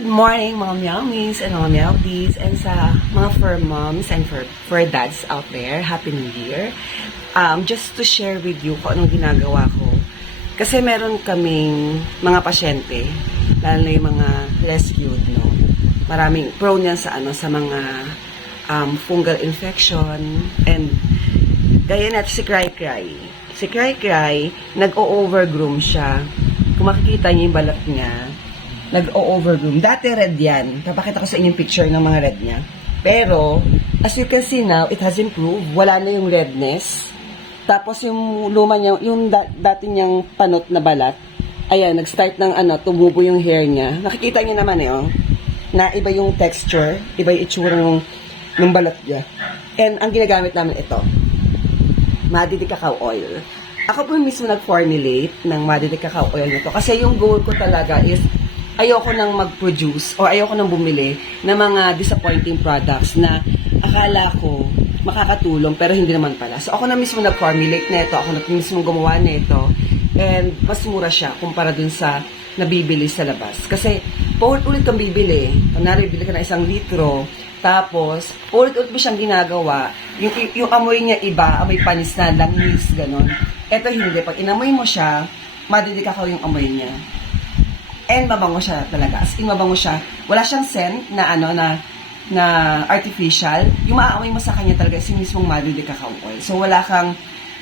Good morning mga meowmies and mga meowbies and sa mga fur moms and fur dads out there. Happy New Year. Just to share with you kung anong ginagawa ko. Kasi meron kaming mga pasyente, lalo na yung mga rescued, no? Maraming prone yan sa, sa mga fungal infection and gaya natin si Cry Cry. Si Cry Cry, nag-o-overgroom siya. Kung makikita niyo yung balat niya, nag-o-overgroom. Dati red yan. Papakita ko sa inyo yung picture ng mga red niya. Pero, as you can see now, it has improved. Wala na yung redness. Tapos yung luma niya, yung dati niyang panot na balat, ayan, nag-start ng tumubo yung hair niya. Nakikita niyo naman oh, na iba yung texture, iba yung itsura ng balat niya. And ang ginagamit namin ito, Madi de Cacao Oil. Ako po mismo nag-formulate ng Madi de Cacao Oil nito. Kasi yung goal ko talaga is ayoko nang mag-produce o ayoko nang bumili ng mga disappointing products na akala ko makakatulong pero hindi naman pala. So ako na mismo nag-formulate nito, ako na mismo gumawa nito and mas mura siya kumpara dun sa nabibili sa labas. Kasi paulit-ulit kang bibili. Kunwari, bibili ka na 1 litro, tapos paulit-ulit mo siyang ginagawa. Yung amoy niya iba, amoy panis na, langis, ganon. Ito hindi. Pag inamoy mo siya, madidikakaw yung amoy niya. And mabango siya talaga. As in, mabango siya. Wala siyang scent na na artificial. Yung maaamoy mo sa kanya talaga is yung mismong Madi de Cacao Oil. So, wala kang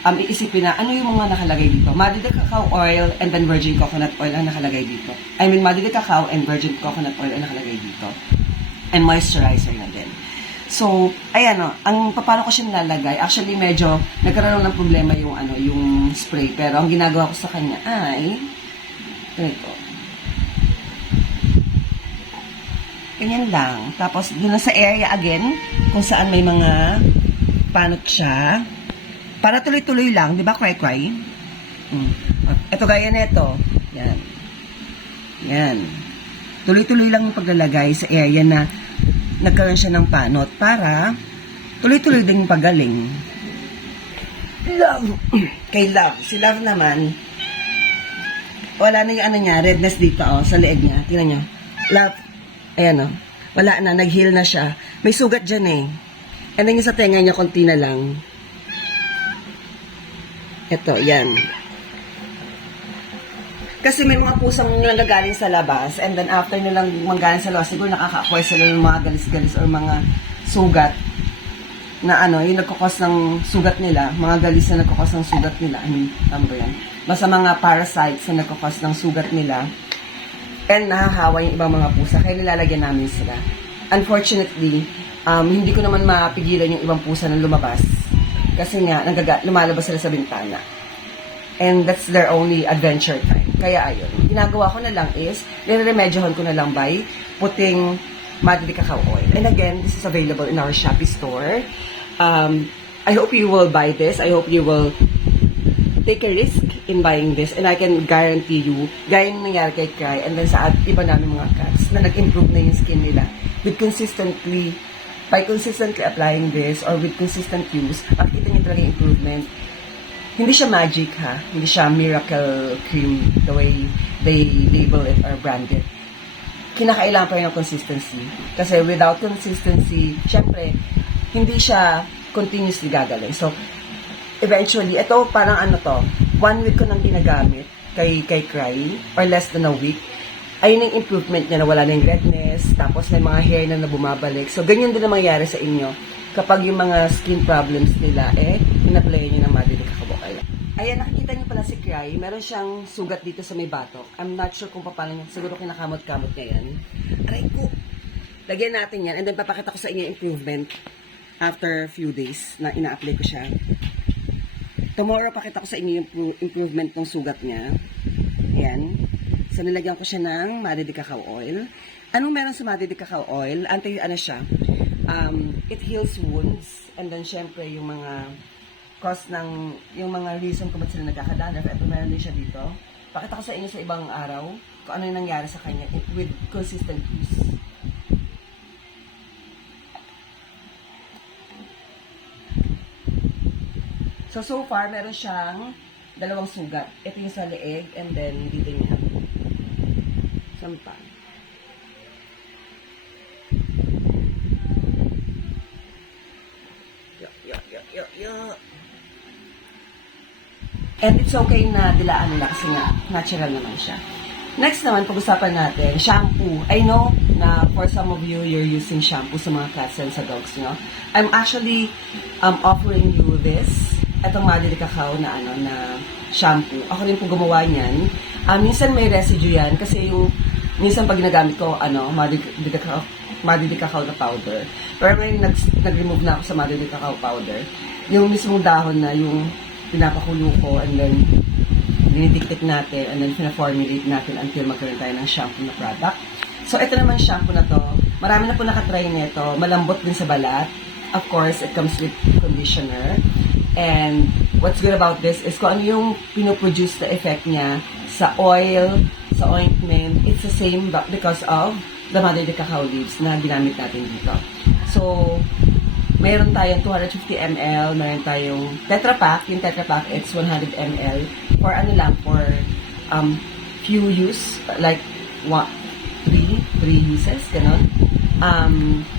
iisipin na ano yung mga nakalagay dito. Madi de Cacao Oil and then virgin coconut oil ang nakalagay dito. I mean, Madi de Cacao and virgin coconut oil ang nakalagay dito. And moisturizer na din. So, ayan ang paano ko siya nilalagay. Actually, medyo nagkaroon ng problema yung yung spray. Pero ang ginagawa ko sa kanya ay ito. Ganyan lang. Tapos, doon na sa area again, kung saan may mga panot siya. Para tuloy-tuloy lang, di ba, Cry-Cry? Ito, gaya nito. Yan. Yan. Tuloy-tuloy lang yung paglalagay sa area na nagkaroon siya ng panot para tuloy-tuloy din yung pagaling. Love. Kay Love. Si Love naman, wala na yung niya, redness dito, sa leeg niya. Tingnan nyo. Love. Ayan wala na, nag-heal na siya. May sugat dyan And then yung sa tenga niya, konti na lang. Ito, yan. Kasi may mga pusang nanggagaling sa labas, and then after nilang manggaling sa labas, siguro nakaka-acquire sila ng mga galis-galis or mga sugat na yung nagkukos ng sugat nila, mga galis na nagkukos ng sugat nila. Ano ba yan? Basta mga parasites na nagkukos ng sugat nila. And nahahawa yung ibang mga pusa, kaya nilalagyan namin sila. Unfortunately, hindi ko naman mapigilan yung ibang pusa na lumabas. Kasi nga, lumalabas sila sa bintana. And that's their only adventure time. Kaya ayun, ginagawa ko na lang is, niremedyohan ko na lang by putting Madi de Cacao Oil. And again, this is available in our Shopee store. I hope you will buy this. I hope you will take a risk in buying this, and I can guarantee you, gaya ng nangyari kay Cry, and then sa iba namin mga cats, na nag-improve na yung skin nila by consistently applying this, or with consistent use, makikita niyo talaga yung improvement. Hindi siya magic, hindi siya miracle cream, the way they label it or brand it. Kinakailangan pa rin ng consistency. Kasi without consistency, syempre, hindi siya continuously gagaling. So, eventually, ito parang 1 week ko nang ginagamit kay Cry, or less than a week. Ayun yung improvement niya na wala na yung redness, tapos may mga hair na bumabalik. So, ganyan din ang mangyayari sa inyo kapag yung mga skin problems nila, in-applyan nyo ng Madi de Cacao Oil. Ayan, nakikita niyo pala si Cry, meron siyang sugat dito sa may batok. I'm not sure kung paano niya, siguro kinakamot-kamot niya yan. Aray ko! Lagyan natin yan, and then papakita ko sa inyo improvement after a few days na ina-apply ko siya. Tomorrow, pakita ko sa inyo yung improvement ng sugat niya. Ayan. So, nilagyan ko siya ng Madi de Cacao Oil. Anong meron sa Madi de Cacao Oil? Siya? It heals wounds. And then, syempre, yung mga yung mga reason kung ba't sila nagkakadana. Ito, meron din siya dito. Pakita ko sa inyo sa ibang araw kung ano yung nangyari sa kanya with consistent use. So far, meron siyang 2 sugat. Ito yung sa leeg, and then dito niya. Sampan. And it's okay na dilaan nila kasi nga natural naman siya. Next naman, pag-usapan natin, shampoo. I know na for some of you, you're using shampoo sa mga cats and sa dogs, no? I'm actually offering you this. Itong Madre de Cacao na, na shampoo. Ako rin po gumawa niyan. Minsan may residue yan kasi yung, minsan pag ginagamit ko, Madre de Cacao na powder. Pero ngayon, nag-remove na ako sa Madre de Cacao powder. Yung mismong dahon na yung pinapakulo ko and then dinidiktik natin and then pina-formulate natin until magkaroon tayo ng shampoo na product. So, ito naman shampoo na to. Marami na po nakatry nito. Malambot din sa balat. Of course, it comes with conditioner. And what's good about this is kung ano yung pinoproduce na effect niya sa oil, sa ointment, it's the same because of the Madre de Cacao leaves na ginamit natin dito. So, mayroon tayong 250 ml, mayroon tayong Tetra Pak. Yung Tetra Pak, it's 100 ml for for few use, like 3 uses, ganon.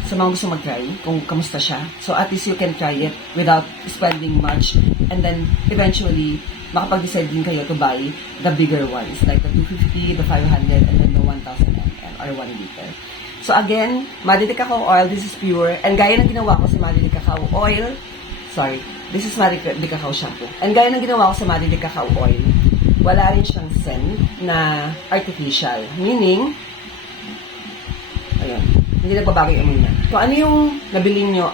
Sa mga gusto mag-try, kung kamusta siya. So, at least you can try it without spending much. And then, eventually, makapag-decide din kayo to buy the bigger ones, like the 250, the 500, and then the 1,000 ml or 1 liter. So, again, Madre de Cacao oil, this is pure. And gaya ng ginawa ko sa Madre de Cacao oil, this is Madre de Cacao shampoo. And gaya ng ginawa ko sa Madre de Cacao oil, wala rin siyang scent na artificial. Meaning, ayun, hindi nagbabago yung amoy niya. Kung ano yung nabili nyo,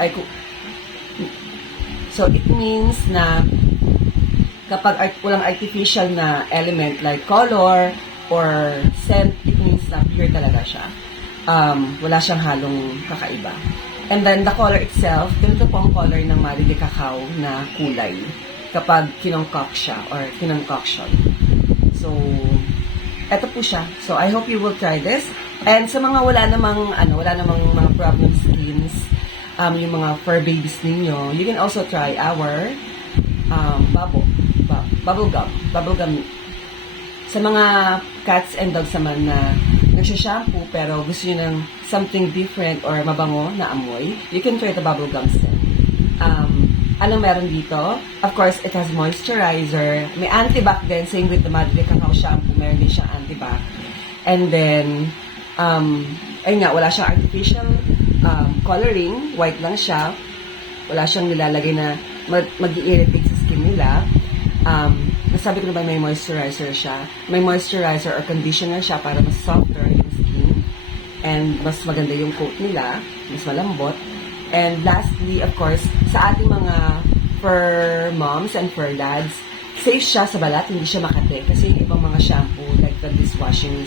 so it means na kapag walang artificial na element like color or scent, it means na pure talaga siya. Wala siyang halong kakaiba. And then the color itself, ganito po ang color ng Madre de Cacao na kulay kapag kinongkok siya or kinongkoction. So, eto po siya. So, I hope you will try this. And sa mga wala namang mga problem skins, yung mga fur babies ninyo, you can also try our bubble gum. Sa mga cats and dogs naman na nagsha-shampoo pero gusto nyo ng something different or mabango na amoy, you can try the bubble gum scent. Anong meron dito? Of course, it has moisturizer. May antibac din, same with the Madre de Cacao shampoo, meron din siyang antibac. And then, ayun nga, wala siyang artificial coloring, white lang siya. Wala siyang nilalagay na mag-i-irritate sa skin nila. Nasabi ko na ba may moisturizer siya? May moisturizer or conditioner siya para mas softer yung skin. And mas maganda yung coat nila, mas malambot. And lastly, of course, sa ating mga fur moms and fur dads, safe siya sa balat, hindi siya makate. Kasi yung ibang mga shampoo, like the dishwashing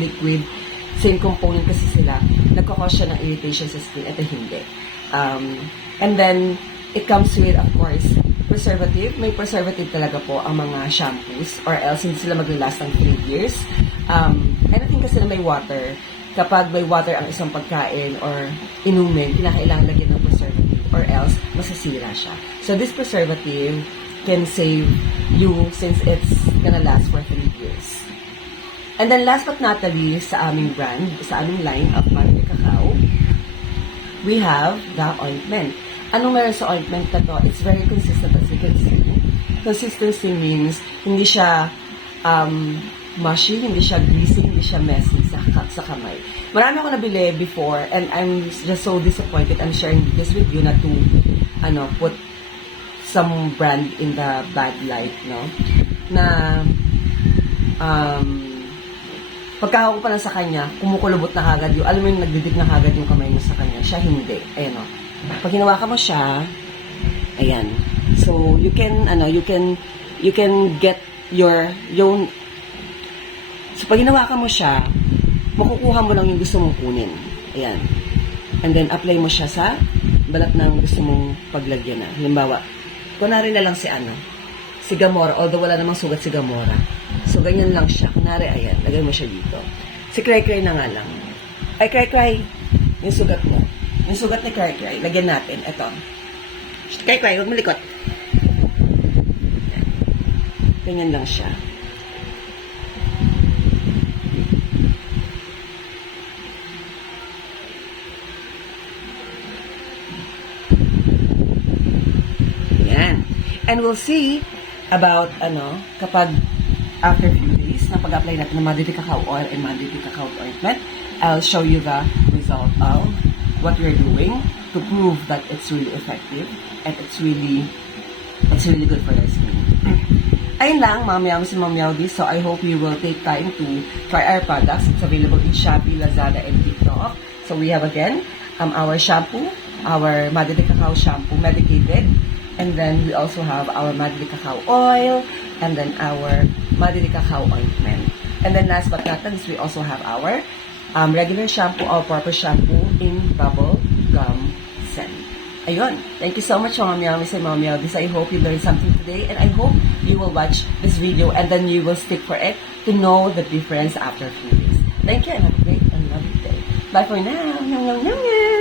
liquid, same component kasi sila, nagkakos siya ng irritation sa skin. Ito hindi. And then, it comes with, of course, preservative. May preservative talaga po ang mga shampoos or else hindi sila maglalast ng 3 years. Anything kasi na may water, kapag may water ang isang pagkain or inumin, kinakailangan lagyan ng preservative or else masasira siya. So this preservative can save you since it's gonna last for 3 years. And then last but not the least, sa aming brand, sa aming line of Madre de Cacao, we have the ointment. Anong meron sa ointment na to? It's very consistent as you can see. Consistency means hindi siya mushy, hindi siya greasy, hindi siya messy sa kamay. Marami ako nabili before and I'm just so disappointed. I'm sharing this with you na to put some brand in the bad light, no? Na pagkahawak ko pa lang sa kanya, kumukulubot na kagad yung, alam mo yung nagdidik na kagad yung kamay mo sa kanya. Siya hindi. Ayan o. Pag hinawakan mo siya, ayan. So, you can get your so, pag hinawakan mo siya, makukuha mo lang yung gusto mong kunin. Ayan. And then, apply mo siya sa balat ng gusto mong paglagyan na. Halimbawa, kunwari na lang si Gamora, although wala namang sugat si Gamora. So, ganyan lang siya. Kunwari, ayan, lagay mo siya dito. Si Cray-Cray na nga lang. Ay, Cray-Cray, yung sugat mo. Yung sugat ni Cray-Cray, lagyan natin. Ito. Cray-Cray, huwag malikot. Ganyan lang siya. And we'll see about, kapag after a few days, na pag-apply natin ng Mother de Cacao Oil and Mother de Cacao Ointment, I'll show you the result of what we're doing to prove that it's really effective and it's really good for your skin. Ayun lang, Ma'am Meows and Ma'am Meowdies. So I hope you will take time to try our products. It's available in Shopee, Lazada, and TikTok. So we have again, our shampoo, our Mother de Cacao shampoo, medicated. And then we also have our Mother de Cacao oil, and then our Mother de Cacao ointment. And then last but not least, we also have our regular shampoo, all-purpose shampoo in bubble gum scent. Ayun. Thank you so much, Ma'am Meows and Ma'am Meowdies. I hope you learned something today, and I hope you will watch this video and then you will stick for it to know the difference after a few days. Thank you and have a great and lovely day. Bye for now. Nyam, nyam, nyam, nyam.